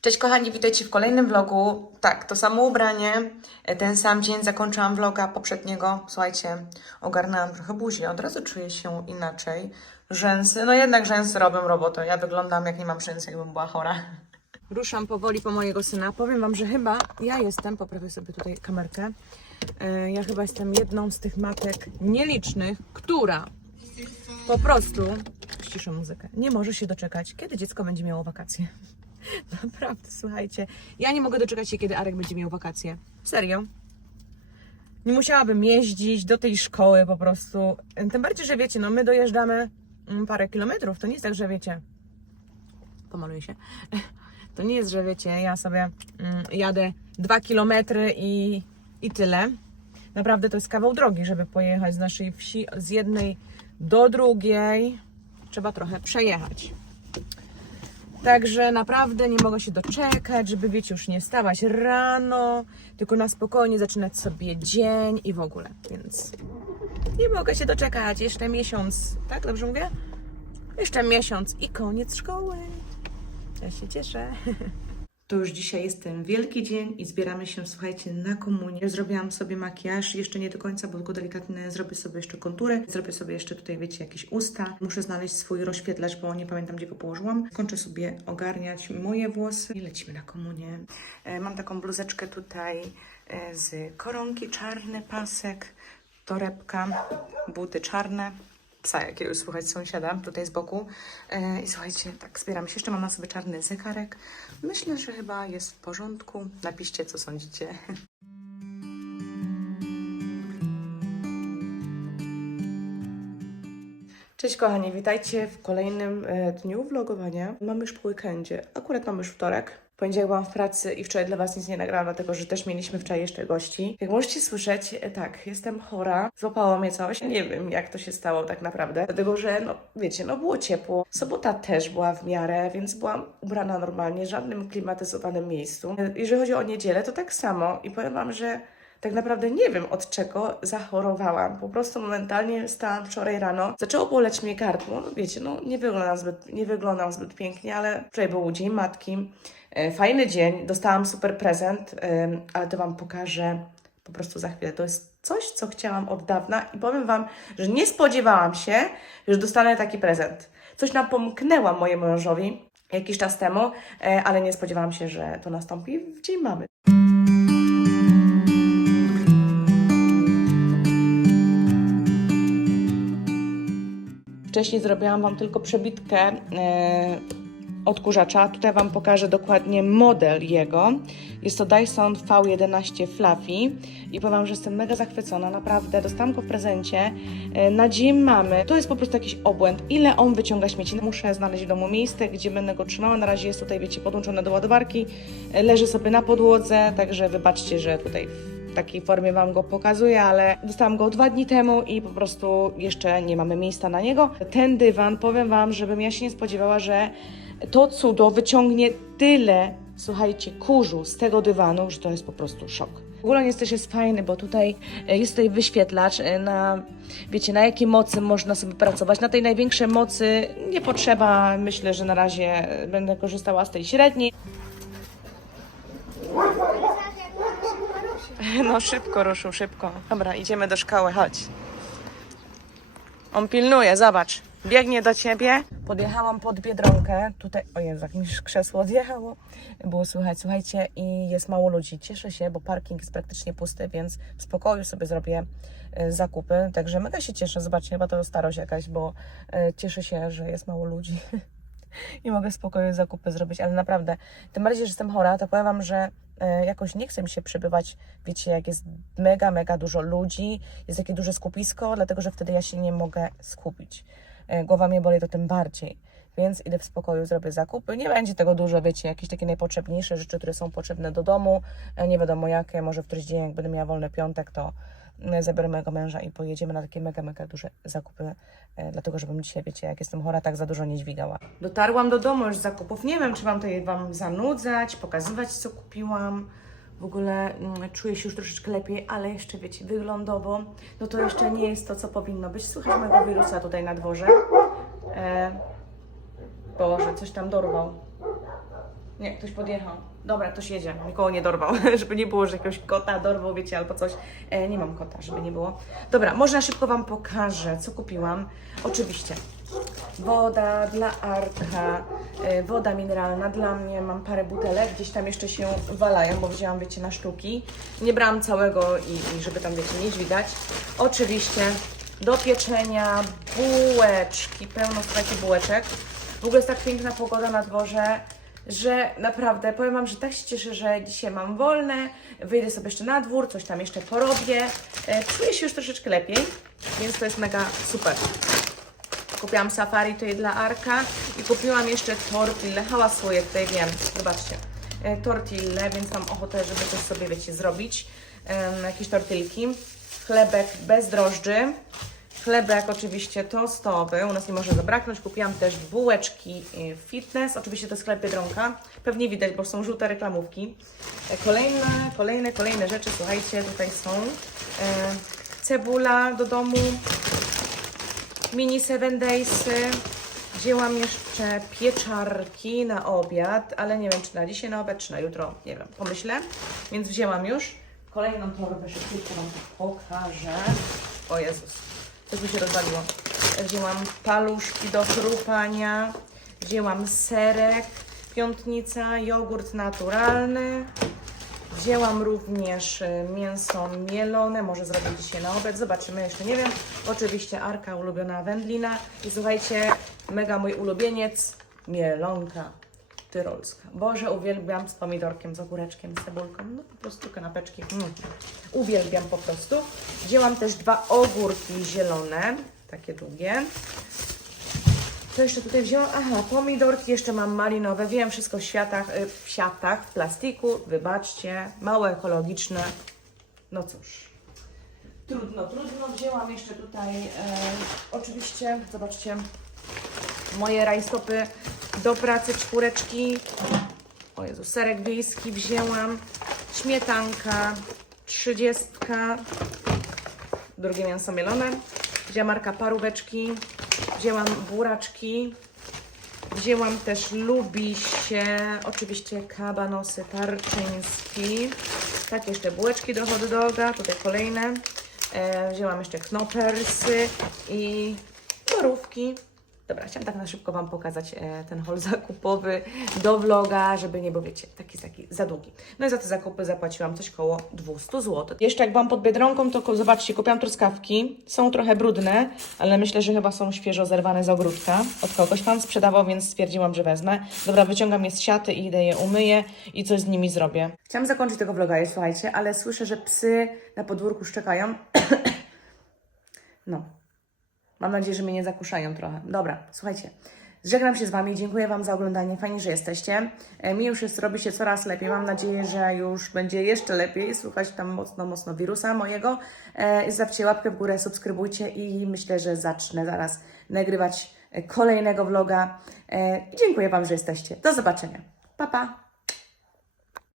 Cześć kochani, witajcie w kolejnym vlogu. Tak, to samo ubranie, e, ten sam dzień zakończyłam vloga poprzedniego. Słuchajcie, ogarnęłam trochę buzię, od razu czuję się inaczej. Rzęsy, no jednak rzęsy robią robotę. Ja wyglądam jak nie mam rzęs, jakbym była chora. Ruszam powoli po mojego syna. Powiem Wam, że chyba ja jestem, poprawię sobie tutaj kamerkę, e, ja chyba jestem jedną z tych matek nielicznych, która po prostu, ściszę muzykę, nie może się doczekać, kiedy dziecko będzie miało wakacje. Naprawdę, słuchajcie. Ja nie mogę doczekać się, kiedy Arek będzie miał wakacje. Serio. Nie musiałabym jeździć do tej szkoły po prostu. Tym bardziej, że wiecie, no my dojeżdżamy mm, parę kilometrów. To nie jest tak, że wiecie. Pomaluję się. To nie jest, że wiecie, ja sobie mm, jadę dwa kilometry i, i tyle. Naprawdę to jest kawał drogi, żeby pojechać z naszej wsi z jednej do drugiej. Trzeba trochę przejechać. Także naprawdę nie mogę się doczekać, żeby wiecie, już nie wstawać rano, tylko na spokojnie zaczynać sobie dzień i w ogóle. Więc nie mogę się doczekać. Jeszcze miesiąc, tak dobrze mówię? Jeszcze miesiąc i koniec szkoły. Ja się cieszę. To już dzisiaj jest ten wielki dzień i zbieramy się, słuchajcie, na komunię. Zrobiłam sobie makijaż, jeszcze nie do końca, bo tylko delikatny. Zrobię sobie jeszcze konturę, zrobię sobie jeszcze tutaj, wiecie, jakieś usta. Muszę znaleźć swój rozświetlacz, bo nie pamiętam, gdzie go położyłam. Kończę sobie ogarniać moje włosy i lecimy na komunię. E, Mam taką bluzeczkę tutaj e, z koronki, czarny pasek, torebka, buty czarne psa jakiegoś, słuchać sąsiada tutaj z boku. E, I słuchajcie, tak, zbieram się. Jeszcze mam na sobie czarny zegarek. Myślę, że chyba jest w porządku. Napiszcie, co sądzicie. Cześć kochani, witajcie w kolejnym e, dniu vlogowania. Mamy już po weekendzie. Akurat mamy już wtorek. Poniedziałek byłam w pracy i wczoraj dla Was nic nie nagrałam, dlatego że też mieliśmy wczoraj jeszcze gości. Jak możecie słyszeć, e, tak, jestem chora, złapało mnie coś. Nie wiem, jak to się stało tak naprawdę, dlatego że, no wiecie, no było ciepło. Sobota też była w miarę, więc byłam ubrana normalnie, w żadnym klimatyzowanym miejscu. E, Jeżeli chodzi o niedzielę, to tak samo i powiem Wam, że tak naprawdę nie wiem od czego zachorowałam. Po prostu momentalnie stałam wczoraj rano. Zaczęło boleć mnie gardło. No wiecie, no nie wyglądam zbyt, nie wyglądam zbyt pięknie, ale wczoraj był Dzień Matki. E, Fajny dzień, dostałam super prezent, ale to Wam pokażę po prostu za chwilę. To jest coś, co chciałam od dawna i powiem Wam, że nie spodziewałam się, że dostanę taki prezent. Coś napomknęłam mojemu mężowi jakiś czas temu, e, ale nie spodziewałam się, że to nastąpi w Dzień Mamy. Wcześniej zrobiłam Wam tylko przebitkę e, odkurzacza. Tutaj Wam pokażę dokładnie model jego. Jest to Dyson V11 Fluffy i powiem, że jestem mega zachwycona, naprawdę. Dostałam go w prezencie e, na dzień mamy. To jest po prostu jakiś obłęd. Ile on wyciąga śmieci? Muszę znaleźć w domu miejsce, gdzie będę go trzymała. Na razie jest tutaj, wiecie, podłączone do ładowarki. E, Leży sobie na podłodze, także wybaczcie, że tutaj takiej formie Wam go pokazuję, ale dostałam go dwa dni temu i po prostu jeszcze nie mamy miejsca na niego. Ten dywan, powiem Wam, żebym ja się nie spodziewała, że to cudo wyciągnie tyle, słuchajcie, kurzu z tego dywanu, że to jest po prostu szok. W ogóle on też jest fajny, bo tutaj e, jest tutaj wyświetlacz e, na, wiecie, na jakiej mocy można sobie pracować. Na tej największej mocy nie potrzeba, myślę, że na razie będę korzystała z tej średniej. No szybko ruszył, szybko. Dobra, idziemy do szkoły, chodź. On pilnuje, zobacz. Biegnie do ciebie. Podjechałam pod Biedronkę. Tutaj, o Jezu, jak mi krzesło odjechało. Było słychać, słuchajcie, i jest mało ludzi. Cieszę się, bo parking jest praktycznie pusty, więc w spokoju sobie zrobię e, zakupy. Także mega się cieszę. Zobaczcie, chyba to starość jakaś, bo e, cieszę się, że jest mało ludzi. i mogę spokojnie zakupy zrobić, ale naprawdę, tym bardziej, że jestem chora, to powiem Wam, że jakoś nie chce mi się przebywać, wiecie, jak jest mega, mega dużo ludzi, jest takie duże skupisko, dlatego, że wtedy ja się nie mogę skupić. E, Głowa mnie boli, to tym bardziej. Więc idę w spokoju, zrobię zakupy. Nie będzie tego dużo, wiecie, jakieś takie najpotrzebniejsze rzeczy, które są potrzebne do domu. E, Nie wiadomo jakie, może w któryś dzień, jak będę miała wolny piątek, to e, zabiorę mojego męża i pojedziemy na takie mega, mega duże zakupy, e, dlatego żebym dzisiaj, wiecie, jak jestem chora, tak za dużo nie dźwigała. Dotarłam do domu już z zakupów. Nie wiem, czy Wam tutaj Wam zanudzać, pokazywać, co kupiłam. W ogóle mm, czuję się już troszeczkę lepiej, ale jeszcze, wiecie, wyglądowo, no to jeszcze nie jest to, co powinno być. Słychać mojego wirusa tutaj na dworze. E, Boże, coś tam dorwał. Nie, ktoś podjechał. Dobra, ktoś jedzie. Nikogo nie dorwał, żeby nie było, że jakiegoś kota dorwał, wiecie, albo coś. E, nie mam kota, żeby nie było. Dobra, może na szybko Wam pokażę, co kupiłam. Oczywiście. Woda dla Arka, e, woda mineralna dla mnie. Mam parę butelek, gdzieś tam jeszcze się walają, bo wzięłam, wiecie, na sztuki. Nie brałam całego i, i żeby tam, wiecie, nie dźwigać. Oczywiście do pieczenia bułeczki, pełno, słuchajcie, bułeczek. W ogóle jest tak piękna pogoda na dworze, że naprawdę powiem Wam, że tak się cieszę, że dzisiaj mam wolne, wyjdę sobie jeszcze na dwór, coś tam jeszcze porobię. E, Czuję się już troszeczkę lepiej, więc to jest mega super. Kupiłam safari tutaj dla Arka i kupiłam jeszcze tortille. Hałasuję tutaj, wiem, zobaczcie. E, Tortille, więc mam ochotę, żeby coś sobie, wiecie, zrobić. Em, jakieś tortilki. Chlebek bez drożdży. Chlebek oczywiście tostowy, u nas nie może zabraknąć. Kupiłam też bułeczki e, fitness, oczywiście to jest sklep Biedronka. Pewnie widać, bo są żółte reklamówki. E, Kolejne, kolejne, kolejne rzeczy, słuchajcie, tutaj są. E, Cebula do domu, mini 7 daysy. Wzięłam jeszcze pieczarki na obiad, ale nie wiem czy na dzisiaj na obiad, czy na jutro, nie wiem, pomyślę. Więc wzięłam już. Kolejną torbę szybciutko Wam pokażę. O Jezus, mi się rozwaliło. Wzięłam paluszki do chrupania, wzięłam serek, piątnica, jogurt naturalny, Wzięłam również y, mięso mielone, może zrobię dzisiaj na obiad, zobaczymy, jeszcze nie wiem. Oczywiście Arka, ulubiona wędlina i słuchajcie, mega mój ulubieniec, mielonka tyrolska. Boże, uwielbiam z pomidorkiem, z ogóreczkiem, z cebulką, no po prostu kanapeczki. Mm. Uwielbiam po prostu. Wzięłam też dwa ogórki zielone, takie długie. Co jeszcze tutaj wzięłam? Aha, pomidorki, jeszcze mam malinowe. Wiem, wszystko w światach, y, w siatach, w plastiku. Wybaczcie, mało ekologiczne. No cóż. Trudno, trudno. Wzięłam jeszcze tutaj, e, oczywiście, zobaczcie, moje rajstopy do pracy, czwóreczki. O Jezu, serek wiejski wzięłam. Śmietanka, trzydziestka. Drugie mięso mielone. Wzięłam marka paróweczki. Wzięłam buraczki. Wzięłam też lubisie, oczywiście kabanosy tarczyński. Tak, jeszcze bułeczki do hot doga, tutaj kolejne. E, wzięłam jeszcze knopersy i borówki. Dobra, chciałam tak na szybko Wam pokazać e, ten haul zakupowy do vloga, żeby nie był, wiecie, taki, taki za długi. No i za te zakupy zapłaciłam coś koło 200 zł. Jeszcze jak byłam pod Biedronką, to zobaczcie, kupiłam truskawki. Są trochę brudne, ale myślę, że chyba są świeżo zerwane z ogródka. Od kogoś Pan sprzedawał, więc stwierdziłam, że wezmę. Dobra, wyciągam je z siaty i idę je umyję i coś z nimi zrobię. Chciałam zakończyć tego vloga, słuchajcie, ale słyszę, że psy na podwórku szczekają. no, Mam nadzieję, że mnie nie zakuszają trochę. Dobra, słuchajcie. Żegnam się z Wami, dziękuję Wam za oglądanie, fajnie, że jesteście. E, Mi już jest, robi się coraz lepiej, mam nadzieję, że już będzie jeszcze lepiej. Słuchać tam mocno, mocno wirusa mojego. E, Zostawcie łapkę w górę, subskrybujcie i myślę, że zacznę zaraz nagrywać e, kolejnego vloga. Dziękuję Wam, że jesteście. Do zobaczenia. Pa, pa!